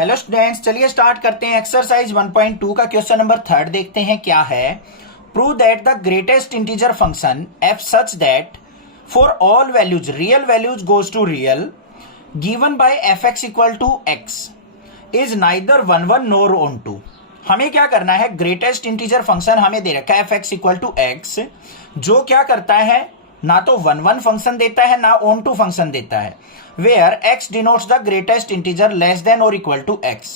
Hello students, चलिए start करते हैं। एक्सरसाइज 1.2 का क्वेश्चन नंबर 3 देखते हैं क्या है। Prove that the greatest integer function f such that for all values real values goes to real given by f x equal to x is neither 1 nor onto. हमें क्या करना है, greatest integer function हमें दे रखा है f x equal to x, जो क्या करता है ना तो 1 फंक्शन देता है ना ऑन टू फंक्शन देता है, where x denotes the greatest integer less than और इक्वल टू x।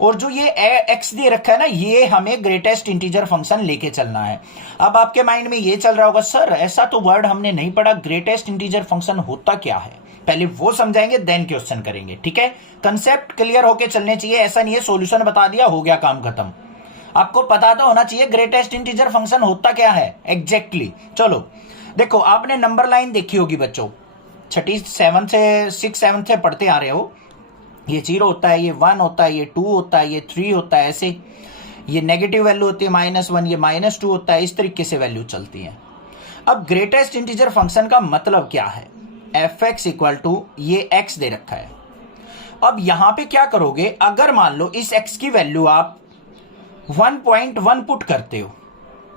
और जो ये x दे रखा है ना, ये हमें ग्रेटेस्ट इंटीजर फंक्शन लेके चलना है। अब आपके माइंड में ये चल रहा होगा, सर ऐसा तो वर्ड हमने नहीं पढ़ा, ग्रेटेस्ट इंटीजर फंक्शन होता क्या है, पहले वो समझाएंगे देन क्वेश्चन करेंगे। ठीक है, कंसेप्ट क्लियर होके चलने चाहिए। ऐसा नहीं है सॉल्यूशन बता दिया हो गया काम खत्म, आपको पता तो होना चाहिए ग्रेटेस्ट इंटीजर फंक्शन होता क्या है एग्जैक्टली। चलो देखो, आपने नंबर लाइन देखी होगी बच्चों, छठी 6 7 से पढ़ते आ रहे हो। ये 0 होता है, ये 1 होता है, ये 2 होता है, ये 3 होता है, ऐसे ये नेगेटिव वैल्यू होती है -1, ये -2 होता है, इस तरीके से वैल्यू चलती है। अब ग्रेटेस्ट इंटीजर फंक्शन का मतलब क्या है, एफ एक्स इक्वल टू ये एक्स दे रखा है। अब यहां पे क्या करोगे, अगर मान लो इस एक्स की वैल्यू आप 1.1 पुट करते हो,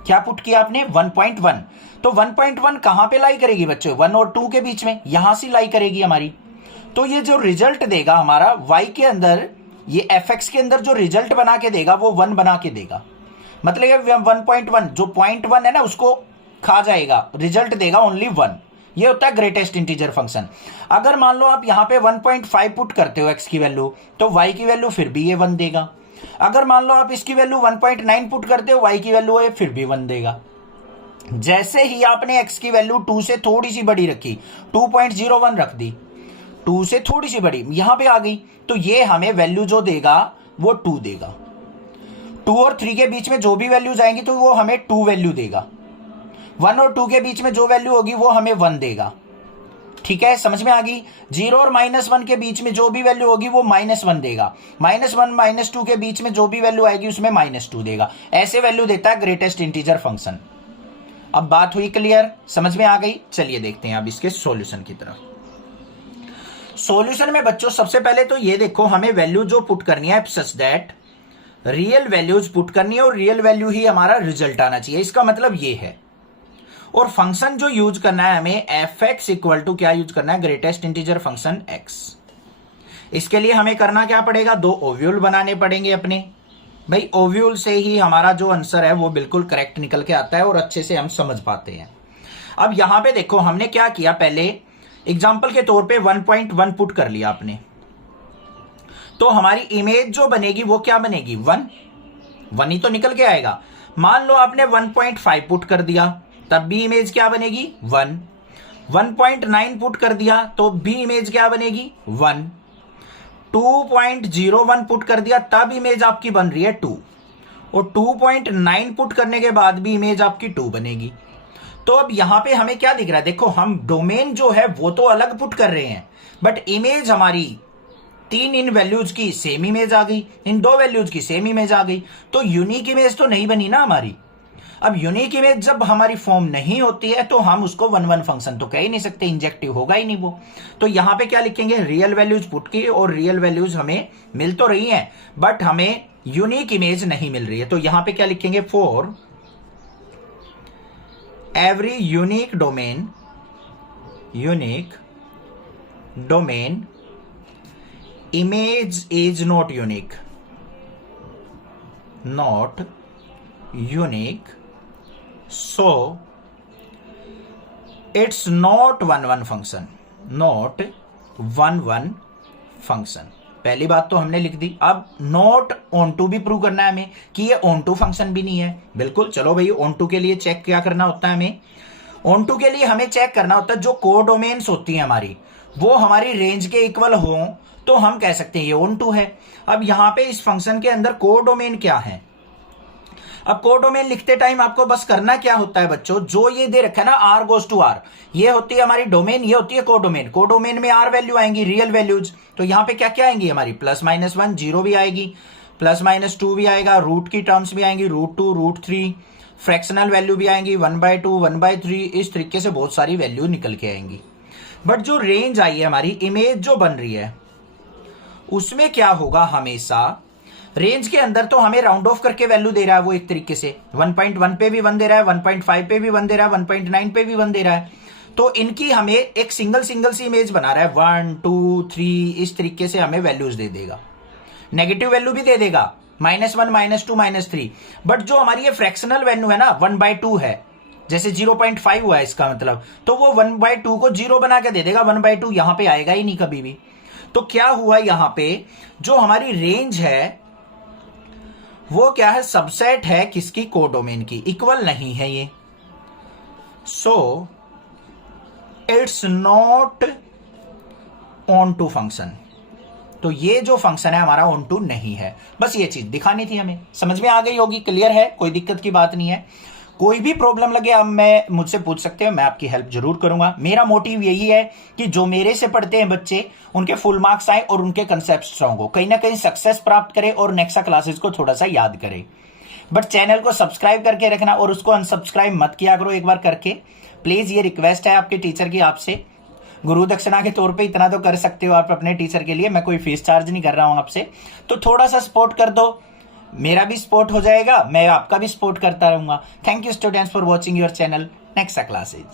क्या पुट किया आपने 1.1, तो 1.1 कहां पे लाई करेगी बच्चों, 1 और 2 के बीच में, यहां से लाई करेगी हमारी। तो ये जो रिजल्ट देगा हमारा y के अंदर, ये fx के अंदर जो रिजल्ट बना के देगा वो 1 बना के देगा। मतलब ये 1.1 जो 0.1 है ना उसको खा जाएगा, रिजल्ट देगा ओनली 1। ये होता है ग्रेटेस्ट इंटीजर फंक्शन। अगर मान लो आप यहां पे 1.5 पुट करते हो x की वैल्यू, तो y की वैल्यू फिर भी ये 1 देगा। अगर मान लो आप इसकी वैल्यू 1.9 पुट करते हो, y की वैल्यू है फिर भी 1 देगा। जैसे ही आपने x की वैल्यू 2 से थोड़ी सी बड़ी रखी, 2.01 रख दी, 2 से थोड़ी सी बड़ी यहां पे आ गई, तो ये हमें वैल्यू जो देगा वो 2 देगा। 2 और 3 के बीच में जो भी वैल्यू जाएंगी तो वो हमें 2 वैल्यू देगा। 1 और 2 के बीच में जो वैल्यू होगी वो हमें 1 देगा। ठीक है, समझ में आ गई। 0 और -1 के बीच में जो भी वैल्यू होगी वो -1 देगा। -1 -2 के बीच में जो भी वैल्यू आएगी उसमें -2 देगा। ऐसे वैल्यू देता है ग्रेटेस्ट इंटीजर फंक्शन। अब बात हुई क्लियर, समझ में आ गई। चलिए देखते हैं अब इसके सॉल्यूशन की तरफ। सॉल्यूशन में बच्चों सबसे पहले तो ये देखो, हमें वैल्यू जो पुट करनी है such that real values put करनी है और रियल वैल्यू ही हमारा रिजल्ट आना चाहिए, इसका मतलब ये है। और फंक्शन जो यूज करना है हमें एफ एक्स इक्वल टू क्या यूज करना है, ग्रेटेस्ट इंटीजर फंक्शन एक्स। इसके लिए हमें करना क्या पड़ेगा, 2 ओव्यूल बनाने पड़ेंगे अपने। भाई ओव्यूल से ही हमारा जो आंसर है वो बिल्कुल करेक्ट निकल के आता है और अच्छे से हम समझ पाते हैं। अब यहां पे देखो हमने क्या किया, पहले एग्जांपल के तौर पे 1.1 पुट कर लिया आपने, तो हमारी इमेज जो बनेगी वो क्या बनेगी, 1 ही तो निकल के आएगा। मान लो आपने 1.5 पुट कर दिया, तब भी इमेज क्या बनेगी 1। 1.9 पुट कर दिया तो भी इमेज क्या बनेगी 1। 2.01 पुट कर दिया तब इमेज आपकी बन रही है 2, और 2.9 पुट करने के बाद भी इमेज आपकी 2 बनेगी। तो अब यहां पे हमें क्या दिख रहा है, देखो हम डोमेन जो है वो तो अलग पुट कर रहे हैं, बट इमेज हमारी 3 इन वैल्यूज की सेम इमेज आ गई, इन 2 वैल्यूज की सेम इमेज आ गई, तो यूनिक इमेज तो नहीं बनी ना हमारी। अब यूनिक इमेज जब हमारी फॉर्म नहीं होती है तो हम उसको 1 फंक्शन तो कह ही नहीं सकते, इंजेक्टिव होगा ही नहीं वो। तो यहां पे क्या लिखेंगे, रियल वैल्यूज पुट की, और रियल वैल्यूज हमें मिल तो रही हैं बट हमें यूनिक इमेज नहीं मिल रही है। तो यहां पे क्या लिखेंगे, for every unique domain image is not unique so it's not 1 function, not 1 function। पहली बात तो हमने लिख दी। अब नॉट ऑन टू भी प्रूव करना है हमें कि ये ऑन टू फंक्शन भी नहीं है। बिल्कुल, चलो भाई ऑन टू के लिए चेक क्या करना होता है हमें, ऑन टू के लिए हमें चेक करना होता है जो कोडोमेन्स होती हैं हमारी वो हमारी रेंज के इक्वल हो तो हम कह सकते हैं ये ऑन टू है। अब यहां पे इस फंक्शन के अंदर कोडोमेन क्या है, अब कोडोमेन लिखते टाइम आपको बस करना क्या होता है बच्चों, जो ये दे रखा है ना r गोज टू r, ये होती है हमारी डोमेन, ये होती है कोडोमेन। कोडोमेन में r वैल्यू आएंगी रियल वैल्यूज, तो यहां पे क्या क्या आएंगी हमारी +-1 0 भी आएगी, +-2 भी आएगा, रूट की टर्म्स भी आएंगी, √2 √3, फ्रैक्शनल वैल्यू भी आएंगी 1/2 1/3, इस तरीके से बहुत सारी वैल्यू निकल के आएंगी। बट जो रेंज आई है हमारी, इमेज जो बन रही है उसमें क्या होगा, हमेशा रेंज के अंदर तो हमें राउंड ऑफ करके वैल्यू दे रहा है वो, एक तरीके से 1.1 पे भी 1 दे रहा है, 1.5 पे भी 1 दे रहा है, 1.9 पे भी 1 दे रहा है। तो इनकी हमें एक सिंगल सी इमेज बना रहा है, 1 2 3 इस तरीके से हमें वैल्यूज दे देगा। नेगेटिव वैल्यू भी दे देगा, -1 -2 -3। बट जो हमारी ये फ्रैक्शनल वैल्यू है ना 1/2 है, जैसे 0.5 हुआ है इसका मतलब, तो वो 1/2 को 0 बना के दे देगा, 1/2 यहां पे आएगा ही नहीं कभी भी। तो क्या हुआ यहां पे, जो हमारी रेंज है वो क्या है, सबसेट है किसकी, कोडोमेन की, इक्वल नहीं है ये। So it's not onto function. तो ये जो फंक्शन है हमारा ऑन टू नहीं है। बस ये चीज दिखानी थी हमें, समझ में आ गई होगी, क्लियर है, कोई दिक्कत की बात नहीं है। कोई भी प्रॉब्लम लगे आप मैं मुझसे पूछ सकते हो, मैं आपकी हेल्प जरूर करूंगा। मेरा मोटिव यही है कि जो मेरे से पढ़ते हैं बच्चे उनके फुल मार्क्स आए और उनके कंसेप्ट स्ट्रांग हो, कहीं ना कहीं सक्सेस प्राप्त करें और नेक्सा क्लासेस को थोड़ा सा याद करें। बट चैनल को सब्सक्राइब करके रखना और उसको अनसब्सक्राइब मत किया करो एक बार करके, प्लीज। ये रिक्वेस्ट है आपके टीचर की आपसे, गुरु दक्षिणा के तौर पे इतना तो कर सकते हो आप अपने टीचर के लिए, मैं कोई फीस चार्ज नहीं कर रहा हूं आपसे। तो थोड़ा सा सपोर्ट कर दो, मेरा भी सपोर्ट हो जाएगा, मैं आपका भी सपोर्ट करता रहूंगा। Thank you students for watching your channel Nexa classes.